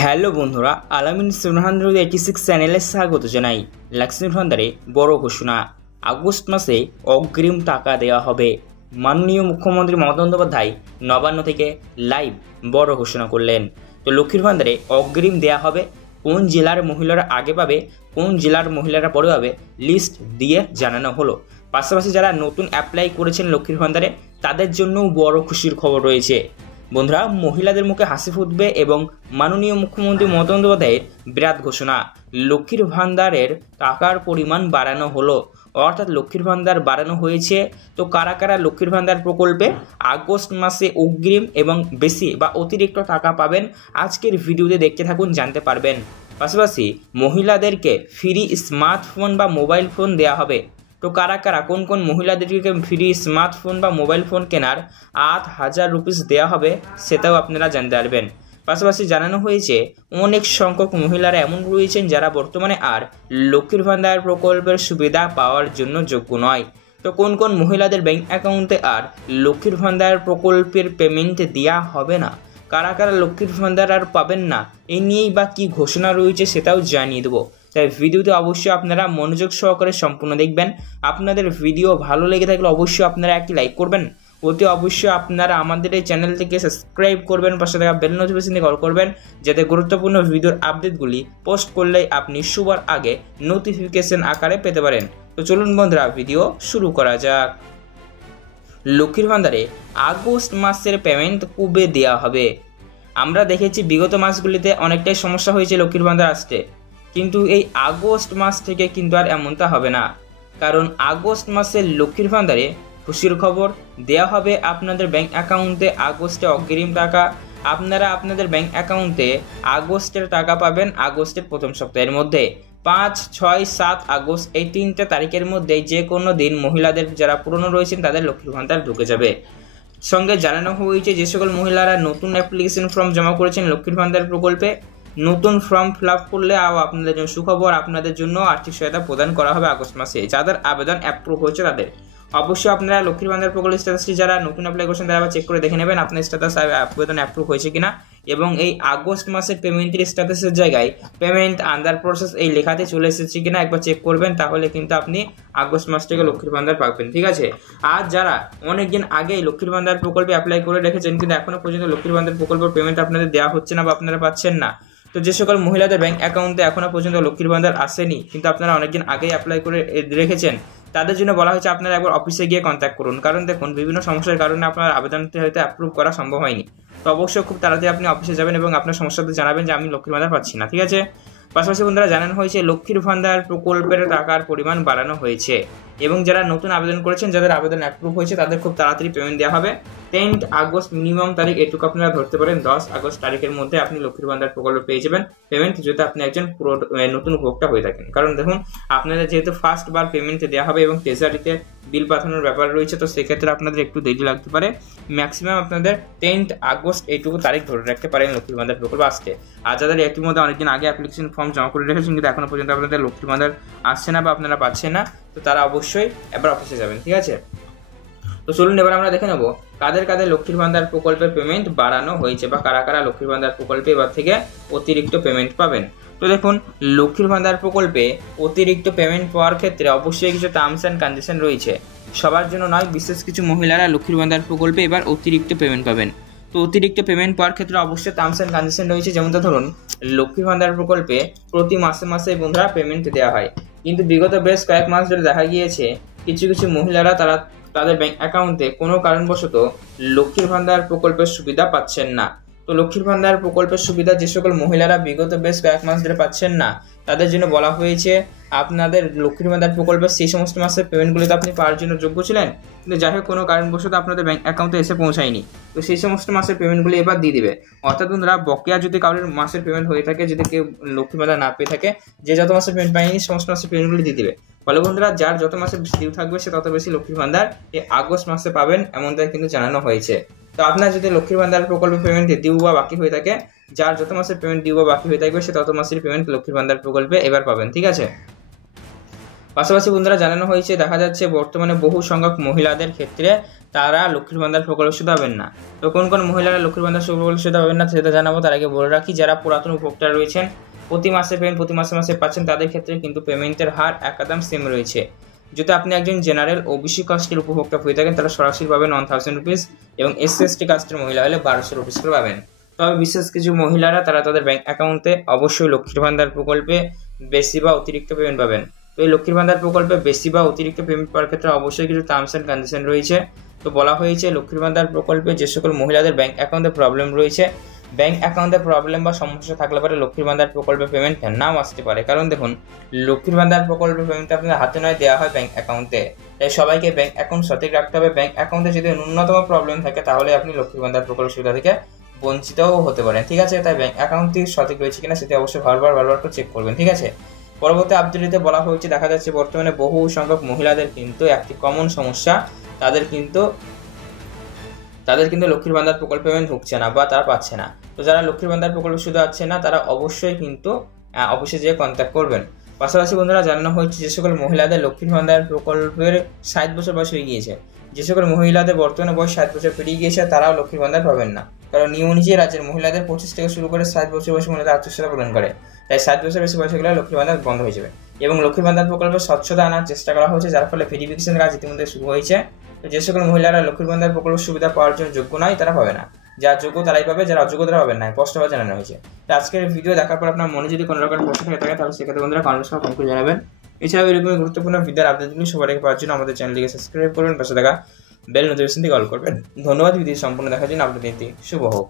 Hello বন্ধুরা, আলামিন 786 চ্যানেলে স্বাগত জানাই। লক্ষ্মীর ভান্ডারে বড় ঘোষণা, আগস্ট মাসে অগ্রিম টাকা দেওয়া হবে। মাননীয় মুখ্যমন্ত্রী মমতা বন্দ্যোপাধ্যায় নবান্ন থেকে লাইভ বড় ঘোষণা করলেন। তো লক্ষ্মীর ভান্ডারে অগ্রিম দেওয়া হবে। কোন জেলার মহিলারা আগে পাবে, কোন জেলার মহিলারা পরে পাবে, লিস্ট দিয়ে জানানো হলো। পাশাপাশি যারা নতুন অ্যাপ্লাই করেছেন লক্ষ্মীর ভান্ডারে তাদের জন্যও বড় খুশির খবর রয়েছে। বন্ধুরা, মহিলাদের মুখে হাসি ফুটবে এবং মাননীয় মুখ্যমন্ত্রী মমতা বন্দ্যোপাধ্যায়ের বিরাট ঘোষণা, লক্ষ্মীর ভান্ডারের টাকার পরিমাণ বাড়ানো হলো। অর্থাৎ লক্ষ্মীর ভান্ডার বাড়ানো হয়েছে। তো কারা কারা লক্ষ্মীর ভান্ডার প্রকল্পে আগস্ট মাসে অগ্রিম এবং বেশি বা অতিরিক্ত টাকা পাবেন, আজকের ভিডিওতে দেখতে থাকুন, জানতে পারবেন। পাশাপাশি মহিলাদেরকে ফ্রি স্মার্টফোন বা মোবাইল ফোন দেওয়া হবে। তো কারা কারা কোন কোন মহিলাদেরকে ফ্রি স্মার্টফোন বা মোবাইল ফোন কেনার 8,000 রুপিস দেওয়া হবে, সেটাও আপনারা জানতে পারবেন। পাশাপাশি জানানো হয়েছে অনেক সংখ্যক মহিলারা এমন রয়েছেন যারা বর্তমানে আর লক্ষ্মীর ভান্ডার প্রকল্পের সুবিধা পাওয়ার জন্য যোগ্য নয়। তো কোন কোন মহিলাদের ব্যাংক অ্যাকাউন্টে আর লক্ষ্মীর ভান্ডার প্রকল্পের পেমেন্ট দেওয়া হবে না, কারা কারা লক্ষ্মীর ভান্ডার আর পাবেন না, এই নিয়েই বা কী ঘোষণা রয়েছে সেটাও জানিয়ে দেবো। তাই ভিডিওতে অবশ্যই আপনারা মনোযোগ সহকারে সম্পূর্ণ দেখবেন। আপনাদের ভিডিও ভালো লেগে থাকলে অবশ্যই আপনারা একটি লাইক করবেন। অতি অবশ্যই আপনারা আমাদের এই চ্যানেল থেকে সাবস্ক্রাইব করবেন, পাশে থাকা বেল নোটিফিকেশনে কল করবেন, যাতে গুরুত্বপূর্ণ ভিডিওর আপডেটগুলি পোস্ট করলেই আপনি সবার আগে নোটিফিকেশন আকারে পেতে পারেন। তো চলুন বন্ধুরা, ভিডিও শুরু করা যাক। লক্ষ্মীর ভান্ডারে আগস্ট মাসের পেমেন্ট কবে দেওয়া হবে? আমরা দেখেছি বিগত মাসগুলিতে অনেকটাই সমস্যা হয়েছে লক্ষ্মীর ভান্ডার আসতে, কিন্তু এই আগস্ট মাস থেকে কিন্তু আর এমনটা হবে না। কারণ আগস্ট মাসে লক্ষ্মীর ভান্ডারে খুশির খবর দেওয়া হবে আপনাদের ব্যাংক অ্যাকাউন্টে আগস্টে অগ্রিম টাকা। আপনারা আপনাদের ব্যাংক অ্যাকাউন্টে আগস্টের টাকা পাবেন আগস্টের প্রথম সপ্তাহের মধ্যে। 5, 6, 7 আগস্ট এই 3টে তারিখের মধ্যে যে কোনো দিন মহিলাদের যারা পুরনো রয়েছেন তাদের লক্ষ্মীর ভান্ডার ঢুকে যাবে। সঙ্গে জানানো হয়েছে যে সকল মহিলারা নতুন অ্যাপ্লিকেশন ফর্ম জমা করেছেন লক্ষ্মীর ভান্ডার প্রকল্পে, নতুন ফর্ম ফিল আপ করলে আপনাদের জন্য সুখবর, আপনাদের জন্য আর্থিক সহায়তা প্রদান করা হবে আগস্ট মাসে। যাদের আবেদন অ্যাপ্রুভ হয়েছে তাদের অবশ্যই আপনারা লক্ষ্মীর ভান্ডার প্রকল্পের স্ট্যাটাসটি যারা নতুন অ্যাপ্লাই করছেন তারা চেক করে দেখে নেবেন আপনার স্ট্যাটাস আবেদন অ্যাপ্রুভ হয়েছে কিনা। এবং এই আগস্ট মাসের পেমেন্টের স্ট্যাটাসের জায়গায় পেমেন্ট আন্ডার প্রসেস এই লেখাতে চলে এসেছে কিনা একবার চেক করবেন, তাহলে কিন্তু আপনি আগস্ট মাস থেকে লক্ষ্মীর ভান্ডার পাবেন, ঠিক আছে। আর যারা অনেকদিন আগেই লক্ষ্মীর ভান্ডার প্রকল্পে অ্যাপ্লাই করে রেখেছেন কিন্তু এখনো পর্যন্ত লক্ষ্মীর ভান্ডার প্রকল্পের পেমেন্ট আপনাদের দেওয়া হচ্ছে না বা আপনারা পাচ্ছেন না, তো যে সকল মহিলাদের ব্যাংক অ্যাকাউন্টে এখনো পর্যন্ত লক্ষ্মীর ভান্ডার আসেনি কিন্তু আপনারা অনেকদিন আগেই অ্যাপ্লাই করে রেখেছেন, তাদের জন্য বলা হয়েছে আপনারা একবার অফিসে গিয়ে কন্ট্যাক্ট করুন। কারণ দেখুন, বিভিন্ন সমস্যার কারণে আপনার আবেদনটি হয়তো অ্যাপ্রুভ করা সম্ভব হয়নি। তো অবশ্যই খুব তাড়াতাড়ি আপনি অফিসে যাবেন এবং আপনার সমস্যাতে জানাবেন যে আমি লক্ষ্মীর ভান্ডার পাচ্ছি না, ঠিক আছে। পাশাপাশি বন্ধুরা, জানানো হয়েছে লক্ষ্মীর ভান্ডার প্রকল্পের টাকার পরিমাণ বাড়ানো হয়েছে এবং যারা নতুন আবেদন করেছেন, যাদের আবেদন অ্যাপ্রুভ হয়েছে তাদের খুব তাড়াতাড়ি পেমেন্ট দেওয়া হবে। 10 আগস্ট মিনিমাম তারিখ, এটুকু আপনারা ধরতে পারেন। 10 আগস্ট তারিখের মধ্যে আপনি লক্ষ্মীর ভান্ডার প্রকল্প পেয়ে যাবেন পেমেন্ট, যদি আপনি একজন পুরো নতুন উপভোক্তা হয়ে থাকেন। কারণ দেখুন, আপনাদের যেহেতু ফার্স্ট বার পেমেন্ট দেওয়া হবে এবং ট্রেজারিতে বিল পাঠানোর ব্যাপার রয়েছে, তো সেক্ষেত্রে আপনাদের একটু দেরি লাগতে পারে। ম্যাক্সিমাম আপনাদের 10 আগস্ট এইটুকু তারিখ ধরে রাখতে পারেন লক্ষ্মীর ভান্ডার প্রকল্প আসতে। আর যাদের একটির মধ্যে অনেকদিন আগে অ্যাপ্লিকেশন ফর্ম জমা করে রেখেছেন কিন্তু এখনো পর্যন্ত আপনাদের লক্ষ্মীর ভান্ডার আসছে না বা আপনারা পাচ্ছেন না, তো তারা অবশ্যই এবার অফিসে যাবেন, ঠিক আছে। তো চলুন এবার আমরা দেখে নেব কাদের কাদের লক্ষ্মীর ভান্ডার প্রকল্পের পেমেন্ট বাড়ানো হয়েছে বা কারা কারা লক্ষ্মীর ভান্ডার প্রকল্পে এবার থেকে অতিরিক্ত পেমেন্ট পাবেন। তো দেখুন, লক্ষ্মীর ভান্ডার প্রকল্পে অতিরিক্ত পেমেন্ট পাওয়ার ক্ষেত্রে অবশ্যই কিছু টার্মস অ্যান্ড কন্ডিশন রয়েছে। সবার জন্য নয়, বিশেষ কিছু মহিলারা লক্ষ্মীর ভান্ডার প্রকল্পে এবার অতিরিক্ত পেমেন্ট পাবেন। তো অতিরিক্ত পেমেন্ট পাওয়ার ক্ষেত্রে অবশ্যই টার্মস অ্যান্ড কন্ডিশন রয়েছে। যেমন ধরুন, লক্ষ্মীর ভান্ডার প্রকল্পে প্রতি মাসে মাসে বন্ধুরা পেমেন্ট দেওয়া হয়, কিন্তু বিগত বেশ কয়েক মাস ধরে দেখা গিয়েছে কিছু কিছু মহিলারা তাদের ব্যাংক অ্যাকাউন্টে কোনো কারণবশত লক্ষ্মীর ভান্ডার প্রকল্পের সুবিধা পাচ্ছেন না। তো লক্ষ্মীর ভান্ডার প্রকল্পের সুবিধা যে সকল মহিলারা বিগত বেশ কয়েক মাস ধরে পাচ্ছেন না তাদের জন্য বলা হয়েছে আপনাদের লক্ষ্মীর ভান্ডার প্রকল্পের সেই সমস্ত মাসের পেমেন্টগুলিতে আপনি পাওয়ার জন্য যোগ্য ছিলেন, কিন্তু যাই হোক কোনো কারণবশত আপনাদের ব্যাংক অ্যাকাউন্টে এসে পৌঁছায়নি, তো সেই সমস্ত মাসের পেমেন্টগুলি এবার দিয়ে দিবে। অর্থাৎ বন্ধুরা, বকেয়া যদি কারোর মাসের পেমেন্ট হয়ে থাকে, যদি কেউ লক্ষ্মীর ভান্ডার না পেয়ে থাকে, যে যত মাসের পেমেন্ট পায়নি সমস্ত মাসের পেমেন্টগুলি দিয়ে দিবে। ফলে বন্ধুরা, যার যত মাসে বেশি ডিউ থাকবে সে তত বেশি লক্ষ্মীর ভান্ডার এই আগস্ট মাসে পাবেন, এমনটাই কিন্তু জানানো হয়েছে। তো আপনার যদি লক্ষ্মীর ভান্ডার প্রকল্পের পেমেন্ট ডিউ বা বাকি হয়ে থাকে, যার যত মাসের পেমেন্ট ডিউ বা বাকি হয়ে থাকবে সে তত মাসের পেমেন্ট লক্ষ্মীর ভান্ডার প্রকল্পে এবার পাবেন, ঠিক আছে। পাশাপাশি বন্ধুরা জানানো হয়েছে, দেখা যাচ্ছে বর্তমানে বহু সংখ্যক মহিলাদের ক্ষেত্রে তারা লক্ষ্মীর ভান্ডার প্রকল্প সুবিধা পাবেন না। তো কোন কোন মহিলারা লক্ষ্মীর ভান্ডার প্রকল্প সুবিধা পাবেন না সেটা জানাবো। তার আগে বলে রাখি, যারা পুরাতন উপভোক্তা রয়েছেন, প্রতি মাসে পেমেন্ট প্রতি মাসে পাচ্ছেন, তাদের ক্ষেত্রে কিন্তু পেমেন্টের হার একদম সেম রয়েছে। যদি আপনি একজন জেনারেল ওবিসি কাস্টের উপভোক্তা হয়ে থাকেন তাহলে সরাসরি পাবেন 1000 রুপিস, এবং SC/ST কাস্টের মহিলা হলে 1200 রুপিস করে পাবেন। তবে বিশেষ কিছু মহিলারা তারা তাদের ব্যাংক অ্যাকাউন্টে অবশ্যই লক্ষ্মীর ভান্ডার প্রকল্পে বেশি বা অতিরিক্ত পেমেন্ট পাবেন। তো এই লক্ষ্মীর ভান্ডার প্রকল্পে বেশি বা অতিরিক্ত পেমেন্ট পাওয়ার ক্ষেত্রে অবশ্যই কিছু টার্মস অ্যান্ড কন্ডিশন রয়েছে। তো বলা হয়েছে, লক্ষ্মীর ভান্ডার প্রকল্পে যে সকল মহিলাদের ব্যাংক অ্যাকাউন্টে প্রবলেম রয়েছে, ব্যাংক অ্যাকাউন্টে প্রবলেম বা সমস্যা থাকলে পরে লক্ষ্মীর ভান্ডার প্রকল্পে পেমেন্ট নাও আসতে পারে। কারণ দেখুন, লক্ষ্মীর ভান্ডার প্রকল্পে পেমেন্ট আপনাদের হাতে নয় দেওয়া হয় ব্যাংক অ্যাকাউন্টে। তাই সবাইকে ব্যাংক অ্যাকাউন্ট সঠিক রাখতে হবে। ব্যাংক অ্যাকাউন্টে যদি ন্যূনতম প্রবলেম থাকে তাহলে আপনি লক্ষ্মীর ভান্ডার প্রকল্প সুবিধা থেকে বঞ্চিতও হতে পারেন। ঠিক আছে, তাই ব্যাংক অ্যাকাউন্টটি সঠিক রয়েছে কিনা সেটি অবশ্যই বারবার করে চেক করবেন। ঠিক আছে, পরবর্তী আপডেটে বলা হয়েছে, দেখা যাচ্ছে বর্তমানে বহু সংখ্যক মহিলাদের কিন্তু একটি কমন সমস্যা, তাদের কিন্তু লক্ষ্মীর ভান্ডার প্রকল্প পেমেন্ট ঢুকছে না বা তারা পাচ্ছে না। তো যারা লক্ষ্মীর ভান্ডার প্রকল্প শুধু আছে না, তারা অবশ্যই কিন্তু অফিসে যেয়ে কন্ট্যাক্ট করবেন। পাশাপাশি বন্ধুরা জানানো হয়েছে, যে সকল মহিলাদের লক্ষ্মীর ভান্ডার প্রকল্পের 60 বছর বয়স হয়ে গিয়েছে, যে সকল মহিলাদের বর্তমানে বয়স 60 বছর পেরিয়ে গিয়েছে, তারাও লক্ষ্মীর ভান্ডার পাবেন না। কারণ নিয়ম অনুযায়ী রাজ্যের মহিলাদের 25 থেকে শুরু করে 60 বছর বয়সী মহিলাদের আত্মীয়তা প্রদান করে। তাই 60 বছর বেশি বয়সে গেলে লক্ষ্মীর ভান্ডার বন্ধ হয়ে যাবে। এবং লক্ষ্মীর ভান্ডার প্রকল্পে স্বচ্ছতা আনার চেষ্টা করা হয়েছে, যার ফলে ভেরিফিকেশন কাজ ইতিমধ্যে শুরু হয়েছে। তো যে সকল মহিলারা লক্ষ্মীর ভান্ডার প্রকল্প সুবিধা পাওয়ার জন্য যোগ্য নয় তারা পাবে না, যারা যোগ্য তারাই পাবে, যারা অযোগ্য তারা পাবেন না, স্পষ্টভাবে জানানো হয়েছে। তো আজকের ভিডিও দেখার পর আপনার মনে যদি কোনো রকম প্রশ্ন থেকে থাকে তাহলে সেক্ষেত্রে বন্ধুরা কমেন্ট করে জানাবেন। এছাড়াও এরকম গুরুত্বপূর্ণ ভিডিওর আপডেটগুলি সবার আগে পাওয়ার জন্য আমাদের চ্যানেলটিকে সাবস্ক্রাইব করবেন, পাশে থাকা বেল নোটিফিকেশনটি অল করবেন। ধন্যবাদ ভিডিও সম্পূর্ণ দেখার জন্য। আপনাদের দিনটি শুভ হোক।